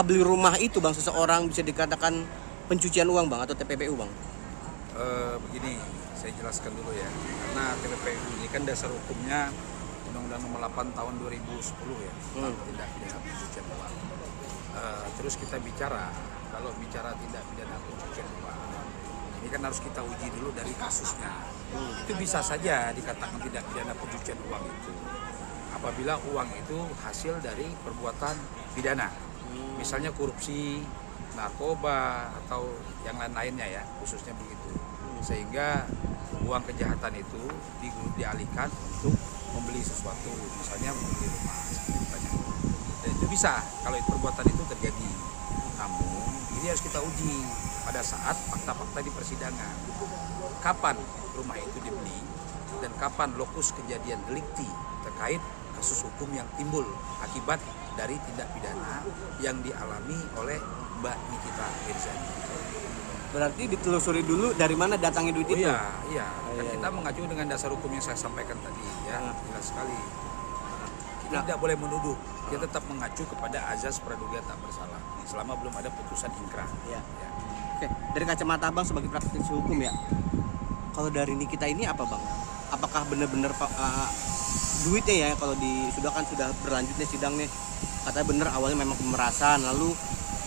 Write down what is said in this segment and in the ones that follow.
apakah beli rumah itu bang seseorang bisa dikatakan pencucian uang bang atau TPPU bang? Begini, saya jelaskan dulu ya. Karena TPPU ini kan dasar hukumnya Undang-Undang Nomor 8 Tahun 2010 ya, tentang tindak pidana pencucian uang. Terus kita bicara, kalau bicara tindak pidana pencucian uang, ini kan harus kita uji dulu dari kasusnya. Itu bisa saja dikatakan tindak pidana pencucian uang itu apabila uang itu hasil dari perbuatan pidana, misalnya korupsi, narkoba atau yang lain-lainnya ya, khususnya begitu. Sehingga uang kejahatan itu dialihkan untuk membeli sesuatu, misalnya membeli rumah, dan itu bisa kalau perbuatan itu terjadi. Namun ini harus kita uji pada saat fakta-fakta di persidangan. Kapan rumah itu dibeli dan kapan lokus kejadian delikti terkait kasus hukum yang timbul akibat dari tindak pidana yang dialami oleh Mbak Nikita Mirzani. Berarti ditelusuri dulu dari mana datangnya duit itu? Iya. Kan kita mengacu dengan dasar hukum yang saya sampaikan tadi ya, jelas sekali. Kita tidak boleh menuduh, kita tetap mengacu kepada azas praduga tak bersalah selama belum ada putusan inkrah. Ya. Oke, dari kacamata abang sebagai praktisi hukum ya, kalau dari Nikita ini apa bang? Apakah benar-benar duitnya ya kalau sudah berlanjut nih sidang nih, katanya benar awalnya memang pemerasan, lalu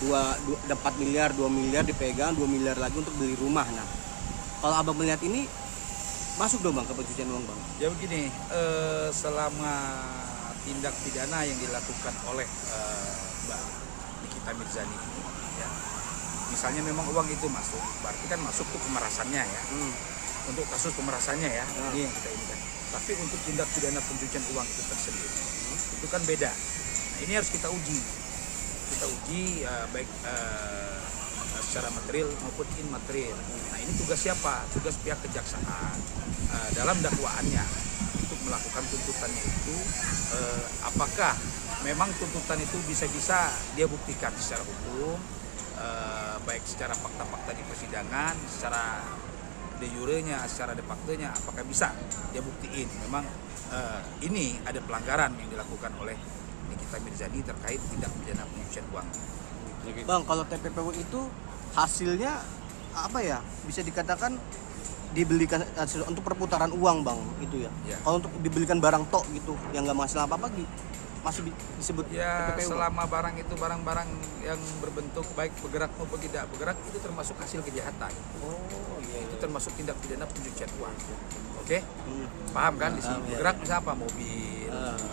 4 miliar, 2 miliar dipegang, 2 miliar lagi untuk beli rumah. Nah, kalau abang melihat ini masuk dong bang ke pencucian uang bang? Ya begini, selama tindak pidana yang dilakukan oleh Mbak Nikita Mirzani ini, ya, misalnya memang uang itu masuk, berarti kan masuk ke pemerasannya ya, untuk kasus pemerasannya ya, ini yang kita inginkan. Tapi untuk tindak pidana pencucian uang itu tersendiri, itu kan beda. Nah, ini harus kita uji baik secara material maupun immaterial. Nah, ini tugas siapa? Tugas pihak kejaksaan dalam dakwaannya untuk melakukan tuntutannya itu, apakah memang tuntutan itu bisa dia buktikan secara hukum, baik secara fakta-fakta di persidangan, secara de jure-nya, secara de facto-nya, apakah bisa dia buktiin memang ini ada pelanggaran yang dilakukan oleh Nikita Mirzani terkait tindak pidana pencucian uang. Bang, kalau TPPU itu hasilnya apa ya? Bisa dikatakan dibelikan untuk perputaran uang bang, itu ya. Kalau untuk dibelikan barang tok gitu yang nggak menghasilkan apa-apa masih disebut ya, TPPU. selama barang itu barang-barang yang berbentuk baik bergerak maupun tidak bergerak, itu termasuk hasil kejahatan. Itu termasuk tindak pidana pencucian uang. Oke? Paham kan? Di sini bergerak misalnya apa? Mobil.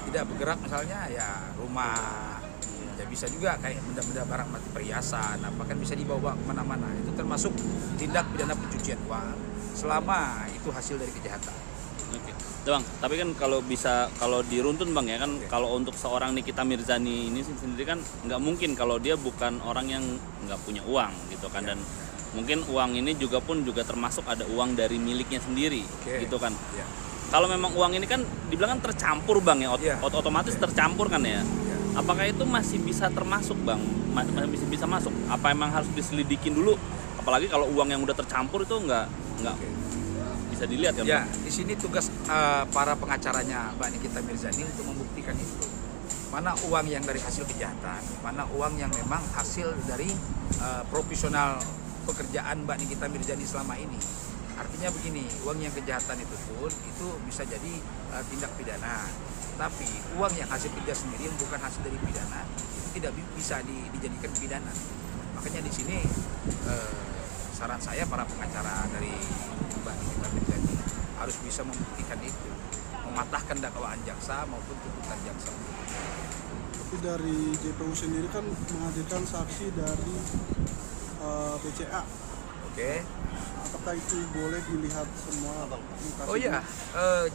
Tidak bergerak misalnya ya rumah. Ya bisa juga kayak benda-benda barang mati, perhiasan, apa kan bisa dibawa kemana-mana. Itu termasuk tindak pidana pencucian uang selama itu hasil dari kejahatan. Oke. Bang, tapi kan kalau diruntun bang ya kan, kalau untuk seorang Nikita Mirzani ini sendiri kan nggak mungkin kalau dia bukan orang yang nggak punya uang gitu kan, dan mungkin uang ini juga termasuk ada uang dari miliknya sendiri gitu kan. Kalau memang uang ini kan dibilang kan tercampur bang ya, otomatis tercampur kan ya. Apakah itu masih bisa termasuk bang? Masih bisa masuk? Apa emang harus diselidikin dulu? Apalagi kalau uang yang udah tercampur itu nggak bisa dilihat kan? Ya, di sini tugas para pengacaranya Mbak Nikita Mirzani untuk membuktikan itu. Mana uang yang dari hasil kejahatan, mana uang yang memang hasil dari profesional pekerjaan Mbak Nikita Mirzani selama ini. Artinya begini, uang yang kejahatan itu pun itu bisa jadi tindak pidana. Tapi uang yang hasil kerja sendiri yang bukan hasil dari pidana itu tidak bisa dijadikan pidana. Makanya di sini saran saya para pengacara dari Mbak Nikita Mirzani harus bisa membuktikan itu, mematahkan dakwaan jaksa maupun tuntutan jaksa. Tapi dari JPU sendiri kan menghadirkan saksi dari BCA. Oke. Apakah itu boleh dilihat semua? Oh iya,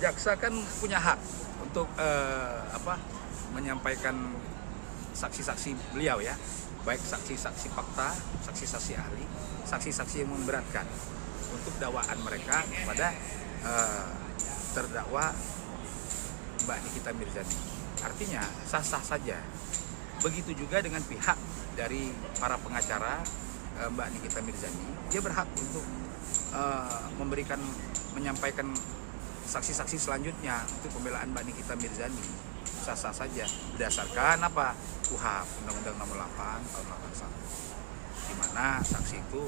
jaksa kan punya hak untuk menyampaikan saksi-saksi beliau ya, baik saksi-saksi fakta, saksi-saksi ahli, saksi-saksi yang memberatkan untuk dakwaan mereka kepada terdakwa Mbak Nikita Mirzani. Artinya sah-sah saja. Begitu juga dengan pihak dari para pengacara Mbak Nikita Mirzani, dia berhak untuk menyampaikan saksi-saksi selanjutnya untuk pembelaan Mbak Nikita Mirzani. sah-sah saja berdasarkan apa? KUHP Undang-Undang Nomor 8 tahun 81, di mana saksi itu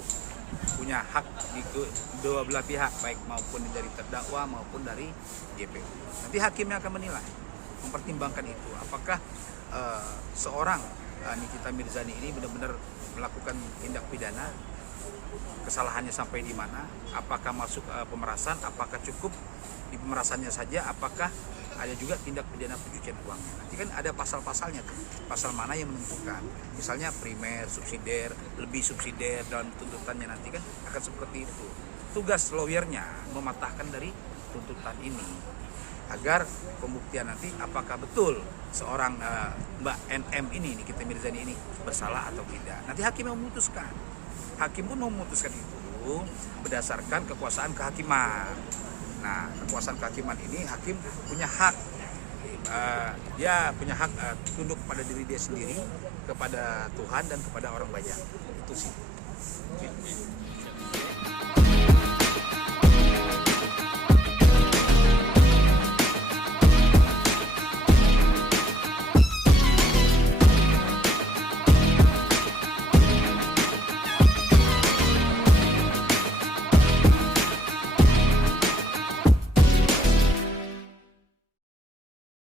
punya hak di kedua belah pihak, baik maupun dari terdakwa maupun dari JPU. Nanti hakim yang akan menilai, mempertimbangkan itu, apakah seorang Nikita Mirzani ini benar-benar melakukan tindak pidana, kesalahannya sampai di mana, apakah masuk pemerasan, apakah cukup di pemerasannya saja, apakah ada juga tindak pidana pencucian uang. Nanti kan ada pasal-pasalnya tuh, pasal mana yang menentukan, misalnya primer, subsidiar, lebih subsidiar, dalam tuntutannya nanti kan akan seperti itu. Tugas lawyernya mematahkan dari tuntutan ini agar pembuktian nanti apakah betul seorang Mbak NM ini, Nikita Mirzani ini bersalah atau tidak. Nanti hakim yang memutuskan. Hakim pun memutuskan itu berdasarkan kekuasaan kehakiman. Nah, kekuasaan kehakiman ini hakim punya hak, dia punya hak tunduk pada diri dia sendiri, kepada Tuhan dan kepada orang banyak. Itu sih.